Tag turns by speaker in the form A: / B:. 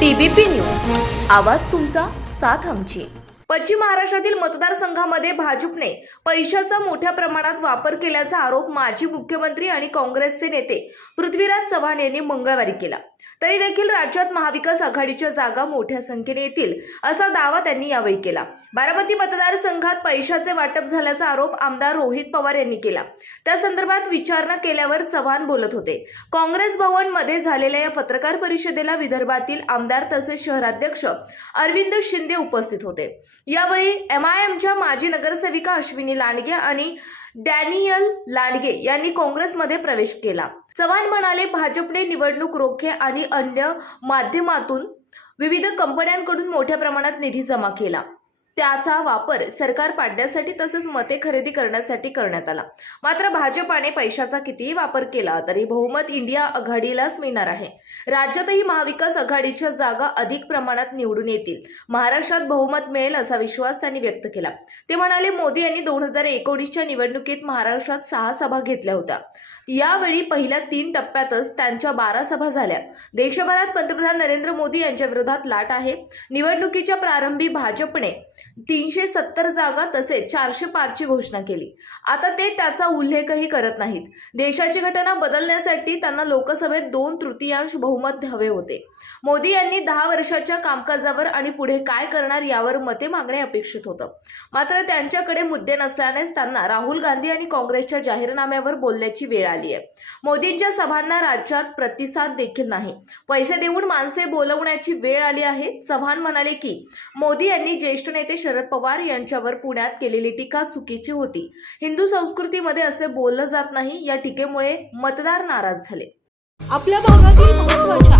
A: TBP news. आवाज तुमचा साथ आमची. पश्चिम महाराष्ट्रातील मतदारसंघामध्ये भाजपने पैशाचा मोठ्या प्रमाणात वापर केल्याचा आरोप माजी मुख्यमंत्री आणि काँग्रेसचे नेते पृथ्वीराज चव्हाण यांनी मंगळवारी केला. तरी देखील राज्यात महाविकास आघाडीच्या जागा मोठ्या संख्येने येतील असा दावा त्यांनी यावेळी केला. बारामती मतदारसंघात पैशाचे वाटप झाल्याचा आरोप आमदार रोहित पवार यांनी केला. त्या संदर्भात विचारणा केल्यावर चव्हाण बोलत होते. काँग्रेस भवनमध्ये झालेल्या या पत्रकार परिषदेला विदर्भातील आमदार तसेच शहराध्यक्ष अरविंद शिंदे उपस्थित होते. यावेळी एम आय एमच्या माजी नगरसेविका अश्विनी लांडगे आणि डॅनियल लाडगे यांनी काँग्रेसमध्ये प्रवेश केला. चव्हाण म्हणाले भाजपने निवडणूक रोखे आणि अन्य माध्यमातून विविध कंपन्यांकडून मोठ्या प्रमाणात निधी जमा केला. त्याचा वापर सरकार पाडण्यासाठी तसेच मते खरेदी करण्यासाठी करण्यात आला. मात्र भाजपाने पैशाचा कितीही वापर केला तरी बहुमत इंडिया आघाडीलाच मिळणार आहे. राज्यातही महाविकास आघाडीच्या जागा अधिक प्रमाणात निवडून येतील. महाराष्ट्रात बहुमत मिळेल असा विश्वास त्यांनी व्यक्त केला. ते म्हणाले मोदी यांनी दोन हजार एकोणीसच्या निवडणुकीत महाराष्ट्रात सहा सभा घेतल्या होत्या. यावेळी पहिल्या तीन टप्प्यातच त्यांच्या बारा सभा झाल्या. देशभरात पंतप्रधान नरेंद्र मोदी यांच्या विरोधात लाट आहे. निवडणुकीच्या प्रारंभी भाजपने तीनशे सत्तर जागा तसेच चारशे पारची घोषणा केली. आता ते त्याचा उल्लेखही करत नाहीत. देशाची घटना बदलण्यासाठी त्यांना लोकसभेत दोन तृतीयांश बहुमत हवे होते. मोदी यांनी दहा वर्षाच्या कामकाजावर आणि पुढे काय करणार यावर मते मागणे अपेक्षित होतं. मात्र त्यांच्याकडे मुद्दे नसल्यानेच त्यांना राहुल गांधी आणि काँग्रेसच्या जाहीरनाम्यावर बोलण्याची वेळ आली आहे मोदींच्या सभांना राज्यात प्रतिसाद देखील नाही. पैसे देऊन माणसे बोलवण्याची वेळ आली आहे. चव्हाण म्हणाले की मोदी यांनी ज्येष्ठ नेते शरद पवार यांच्यावर पुण्यात केलेली टीका चुकीची होती. हिंदू संस्कृतीमध्ये असे बोललं जात नाही. या टीकेमुळे मतदार नाराज झाले.
B: आपल्या भागातील महत्त्वाच्या